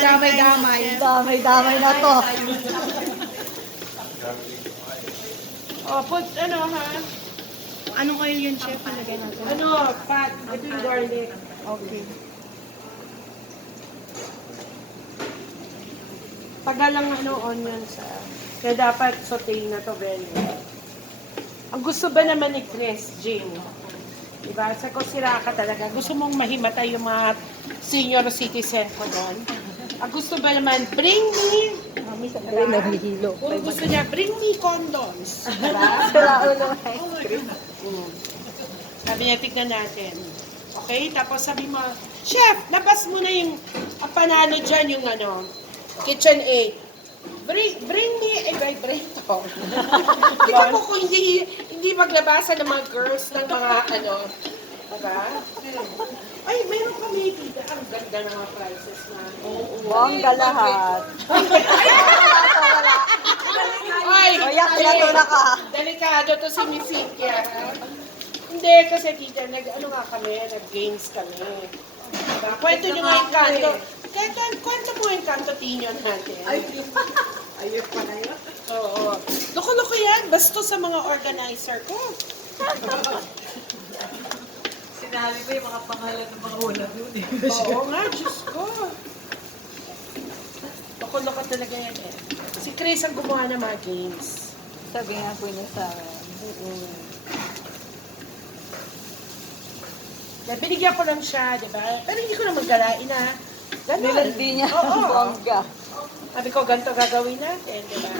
Damay-damay. Damay-damay na to. Oh, put, ano ha? Anong oil yun, chef? Palagay natin. Ano, fat, ito yung garlic. Okay. Tagal lang onion sa... Kaya dapat sautein na to, Ben. Ang gusto ba naman ni Chris, Jing? Diba? Sa kusira ka talaga. Gusto mong mahimatay yung mga senior citizen ko doon. Ang gusto ba naman, bring me... Ay, nahihilo. Kung gusto niya, bring me condoms. Sira ulo. Sabi niya, tignan natin. Okay? Tapos sabi mo, Chef, labas mo na yung ang panalo dyan, yung ano, Kitchen 8. Bring me a vibrator. Kita ko kung hindi maglabasan ng mga girls ng mga ano, diba? Ay, meron kami tita. Ang ganda ng mga prices na. Bongga lahat. Ay, O, yak, tinatula ka. delikado to si Miss Cynthia. Hindi, kasi tita, ano nga kami, nag-games kami. Diba? Kwento nyo nga yung kanto. Kwento mo yung kanto tinyo natin. Ayun pa na yun. Oo. Loko-loko yan. Basto sa mga organizer ko. Sinabi ko yung mga pangalan ng mga wala doon eh. Oo nga, Diyos ko. Loko-loko talaga yan eh. Si Chris ang gumawa ng mga games. Sabi nga po niya sa akin. Kaya binigyan ko lang siya, di ba? Pero hindi ko na maggalain na. Ganon. Nilandi niya. Oo. Bongga. Sabi ko, ganito gagawin natin, di ba?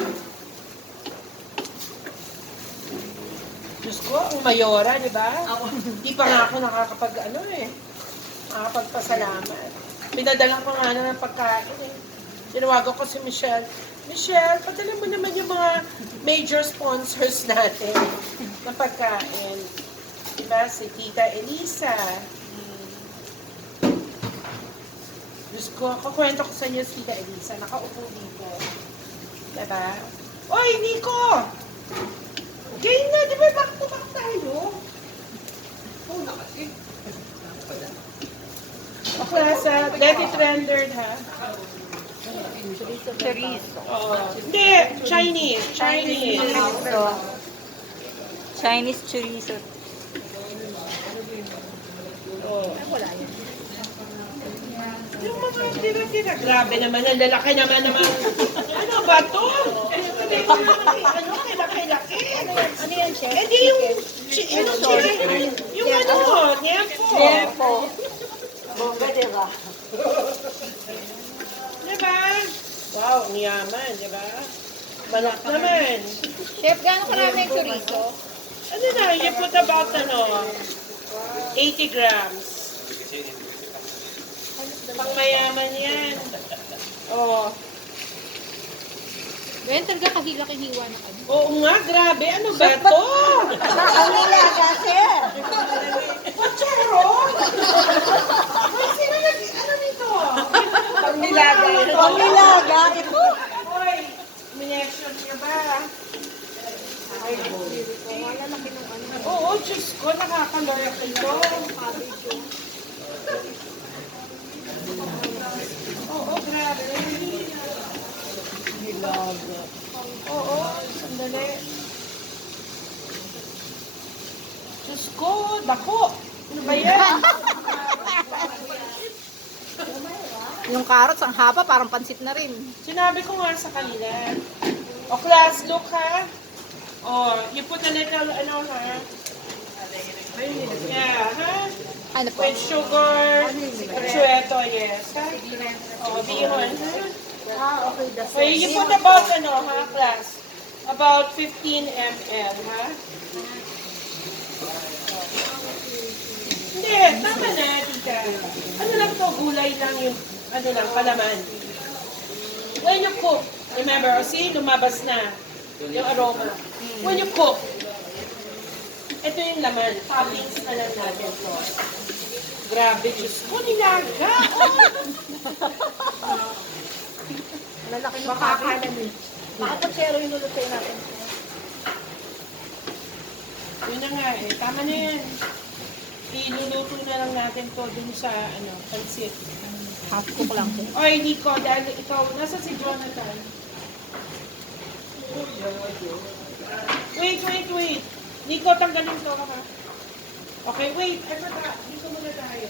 Diyos ko, ang mayora, di ba? Hindi pa nga ako nakakapagpasalamat. Pinadalang ko nga na ng pagkain eh. Tinawagan ko si Michelle. Michelle, padala mo naman yung mga major sponsors natin ng pagkain. Diba? Si Tita Elisa. Diyos ko, kukwento ko sa inyo si Tita Elisa. Nakaupo dito. Diba? Oy, Nico! Game na, di ba? Back-to-back tayo. Oo na kasi. Paklasa, let it rendered, ha? Chorizo. Oo. Hindi, Chinese. Chorizo. Chinese chorizo. Oo. Yung mga tira-tira, grabe naman, ang lalaki naman. Ano ba to? Ano, laki-laki. Ano yan, chef? Eh di yung, yung ano, niyapo. Tempo. Bongga, diba? Diba? Wow, ang yaman, diba? Malak naman. Chef, gaano karami yung chorizo? Ano na, you put about, 80 grams. Pang mayaman yan. Oh. Ben, talaga kahila-kahiwa na kami. Oo nga, grabe. Ano ba to? Ang nilaga, sir. Pochero? Ay, sino ano nito? Ang nilaga. Ang nilaga. Ito. Hoy, minexyon niya ba? Ay, Wala laki ng ano. oo, Diyos ko, nakakalorok ito. Oo, grabe. Nilaga. Oo, sandali. Diyos ko, dako. Ano ba yan? Yung carrots, ang haba, parang pansit na rin. Sinabi ko nga sa kanila. O, class, look ha. O, you put a little, ha? Yeah, ha? Ano po? With sugar, chueto, yes. Ha? O, bihon, ha? Okay, that's So, you put about, class? About 15 ml, ha? Hindi, tama na, tita. Ano lang to, gulay lang yung, palaman. When you cook, remember, see, lumabas na yung aroma. When you cook, ito yung laman. Toppings na lang natin to. Grabe, Diyos ko, nilaga. Lalaki ng Makakalamig. Baka pochero yung lulutuin natin. Yun na nga eh. Tama na yan. Iluluto na lang natin to dun sa, pansit. Half cook lang po. Oy, Nico, dahil ikaw, nasa si Jonathan? Wait. Nico, tanggalin ko ka. Okay, wait. I forgot. Dito muna tayo.